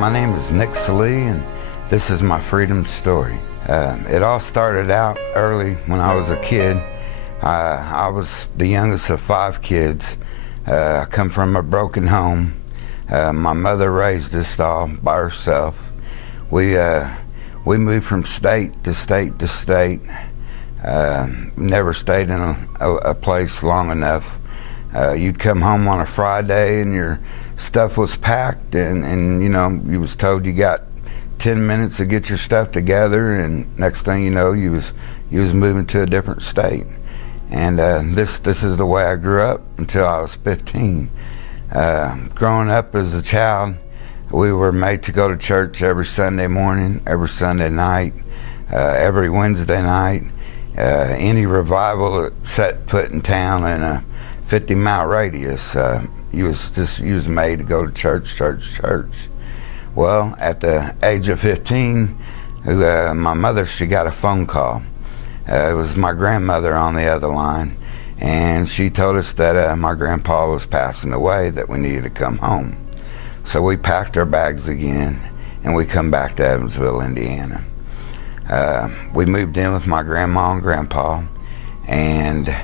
My name is Nick Salee, and this is my freedom story. It all started out early when I was a kid. I was the youngest of 5 kids. I come from a broken home. My mother raised us all by herself. We moved from state to state to state. Never stayed in a place long enough. You'd come home on a Friday and your stuff was packed, and you know, you was told you got 10 minutes to get your stuff together, and next thing you know, you was moving to a different state. And this is the way I grew up until I was 15. Growing up as a child, we were made to go to church every Sunday morning, every Sunday night, every Wednesday night. Any revival that set foot in town in a 50-mile radius, you was made to go to church. Well, at the age of 15, my mother, she got a phone call. It was my grandmother on the other line, and she told us that my grandpa was passing away, that we needed to come home. So we packed our bags again, and we come back to Evansville, Indiana. We moved in with my grandma and grandpa, and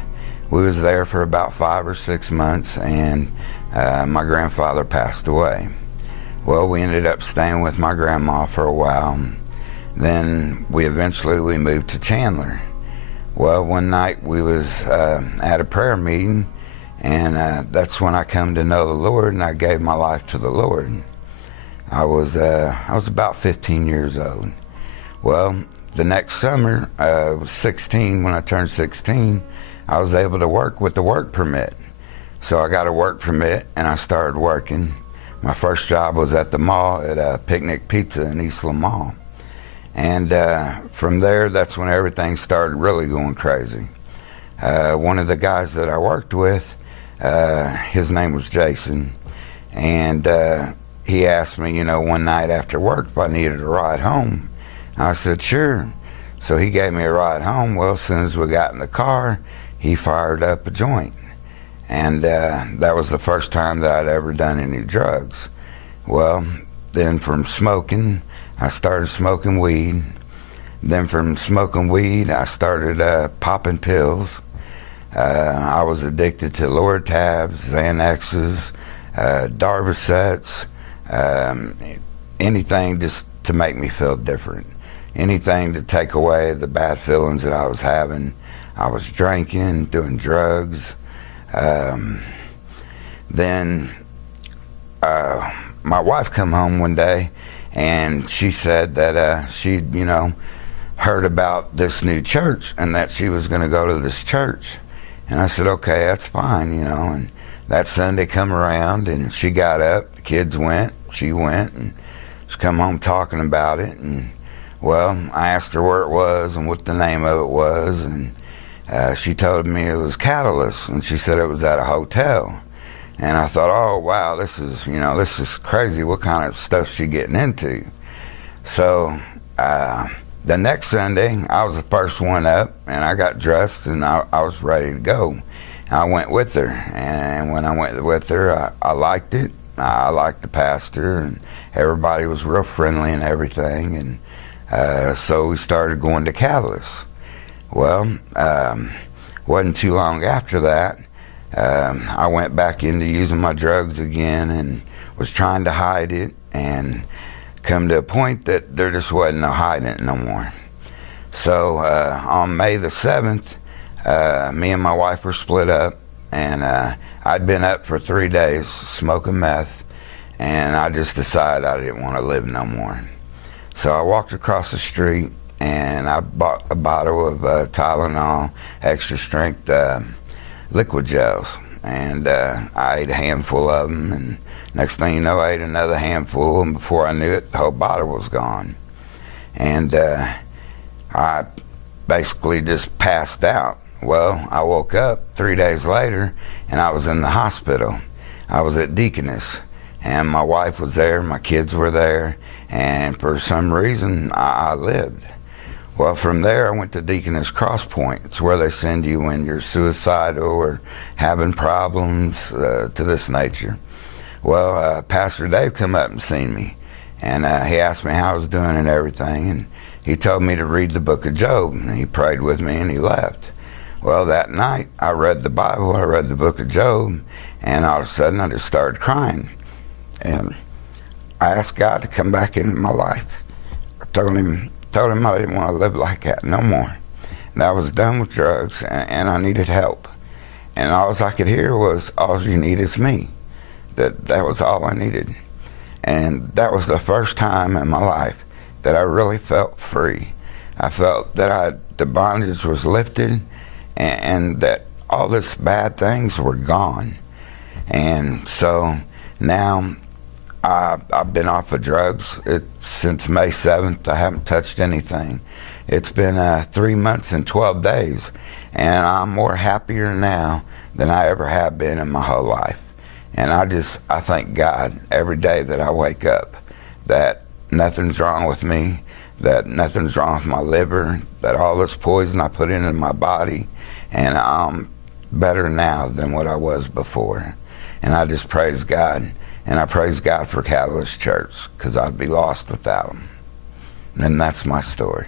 we was there for about 5 or 6 months, and my grandfather passed away. Well, we ended up staying with my grandma for a while. Then we eventually moved to Chandler. Well, one night we was at a prayer meeting, and that's when I come to know the Lord, and I gave my life to the Lord. I was about 15 years old. Well, the next summer, I was 16. When I turned 16, I was able to work with the work permit. So I got a work permit, and I started working. My first job was at the mall at Picnic Pizza in East Lamar. And from there, that's when everything started really going crazy. One of the guys that I worked with, his name was Jason, and he asked me, you know, one night after work if I needed a ride home. I said, sure. So he gave me a ride home. Well, as soon as we got in the car, he fired up a joint. And that was the first time that I'd ever done any drugs. Well, then from smoking, I started smoking weed. Then from smoking weed, I started popping pills. I was addicted to Lortabs, Xanaxes, Darvocets, anything just to make me feel different. Anything to take away the bad feelings that I was having. I was drinking, doing drugs. Then my wife come home one day, and she said that she'd, you know, heard about this new church and that she was going to go to this church. And I said, okay, that's fine, you know. And that Sunday come around, and she got up, the kids went, she went, and she come home talking about it. And well, I asked her where it was and what the name of it was, and she told me it was Catalyst, and she said it was at a hotel. And I thought, oh wow, this is crazy. What kind of stuff she getting into? So the next Sunday, I was the first one up, and I got dressed, and I was ready to go. I went with her, and when I went with her, I liked it. I liked the pastor, and everybody was real friendly and everything. And so we started going to Catalyst. Well, wasn't too long after that, I went back into using my drugs again and was trying to hide it, and come to a point that there just wasn't no hiding it no more. So on May the 7th, me and my wife were split up, and I'd been up for 3 days smoking meth, and I just decided I didn't want to live no more. So I walked across the street, and I bought a bottle of Tylenol extra strength liquid gels, and I ate a handful of them, and next thing you know, I ate another handful, and before I knew it, the whole bottle was gone. And I basically just passed out. Well, I woke up 3 days later, and I was in the hospital. I was at Deaconess, and my wife was there, my kids were there, and for some reason, I lived. Well, from there, I went to Deaconess Cross Point. It's where they send you when you're suicidal or having problems to this nature. Well, Pastor Dave come up and seen me, And he asked me how I was doing and everything, and he told me to read the book of Job, and he prayed with me, and he left. Well, that night, I read the Bible, I read the book of Job, and all of a sudden I just started crying. And I asked God to come back into my life. I told him I didn't want to live like that no more. And I was done with drugs, and I needed help. And all I could hear was, all you need is me. That was all I needed. And that was the first time in my life that I really felt free. I felt that the bondage was lifted, and that all these bad things were gone. And so now I've been off of drugs since May 7th. I haven't touched anything. It's been 3 months and 12 days, and I'm more happier now than I ever have been in my whole life. And I thank God every day that I wake up that nothing's wrong with me, that nothing's wrong with my liver, that all this poison I put into my body, and I'm better now than what I was before. And I just praise God, and I praise God for Catalyst Church, because I'd be lost without them. And that's my story.